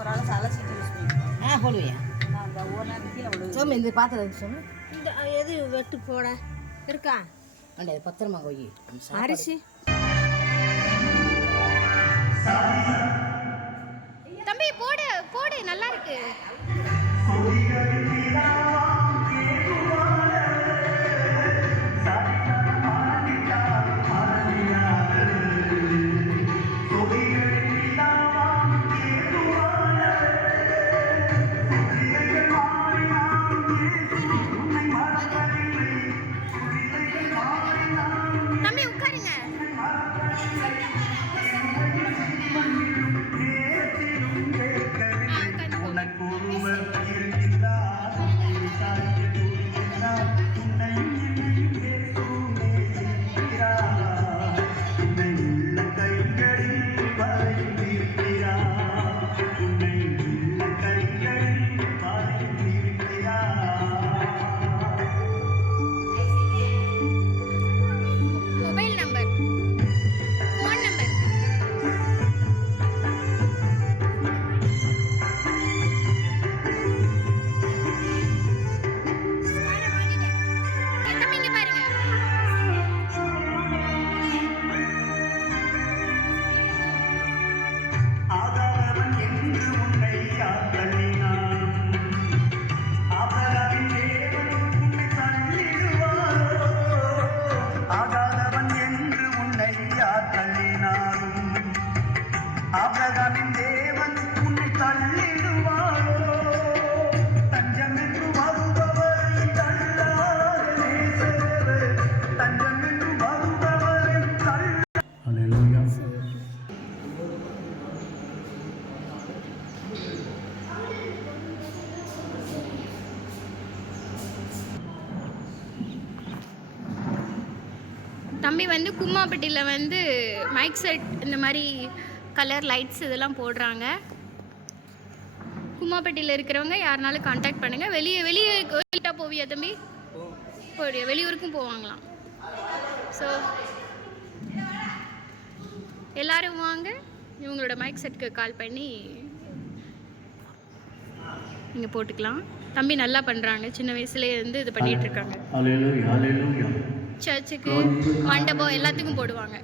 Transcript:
ஒரு ஆள் சலை சீட்டு யூஸ் பண்ணிக்கிறேன். போடுவேன். நான் அந்த ஓனர் கீழே விடுவேன். சும்மா இந்த பாத்திரம் சொல்லு. இந்த எது வெட்டு போட இருக்கா? அண்டே பத்திரமா போய் அரிசி தம்பி போடு போடு, நல்லா இருக்கு. தம்பி உட்காருங்க. Mobile number, phone number. தம்பி இங்க பாருங்க. ஆகாதவன் என்று உன்னை யார் தள்ளினான்? ஆபிரகாமின் தேவன் உன்னை தள்ளிடுவாரோ? ஆகாதவன் என்று உன்னை யார் தள்ளினான்? ஆபிரகாமின் தேவன் உன்னை தள்ளிடுவாரோ? தஞ்சம் என்று வருபவரை தள்ளாத நேசரே, தஞ்சம் என்று வருபவரை தள்ள. அல்லேலூயா. தம்பி வந்து கும்மாப்பட்டியில் வந்து மைக் செட் இந்த மாதிரி கலர் லைட்ஸ் இதெல்லாம் போடுறாங்க. கும்மாப்பட்டியில் இருக்கிறவங்க யாருனாலும் காண்டாக்ட் பண்ணுங்கள். வெளியிட்டா போவியா தம்பி? போவியா? வெளியூருக்கும் போவாங்களாம். ஸோ எல்லாரும் வாங்க, இவங்களோட மைக் செட்டுக்கு கால் பண்ணி நீங்கள் போட்டுக்கலாம். தம்பி நல்லா பண்ணுறாங்க, சின்ன வயசுலேயே வந்து இது பண்ணிகிட்ருக்காங்க. அல்லேலூயா, அல்லேலூயா. சர்ச்சுக்கு, மண்டபம் எல்லாத்துக்கும் போடுவாங்க.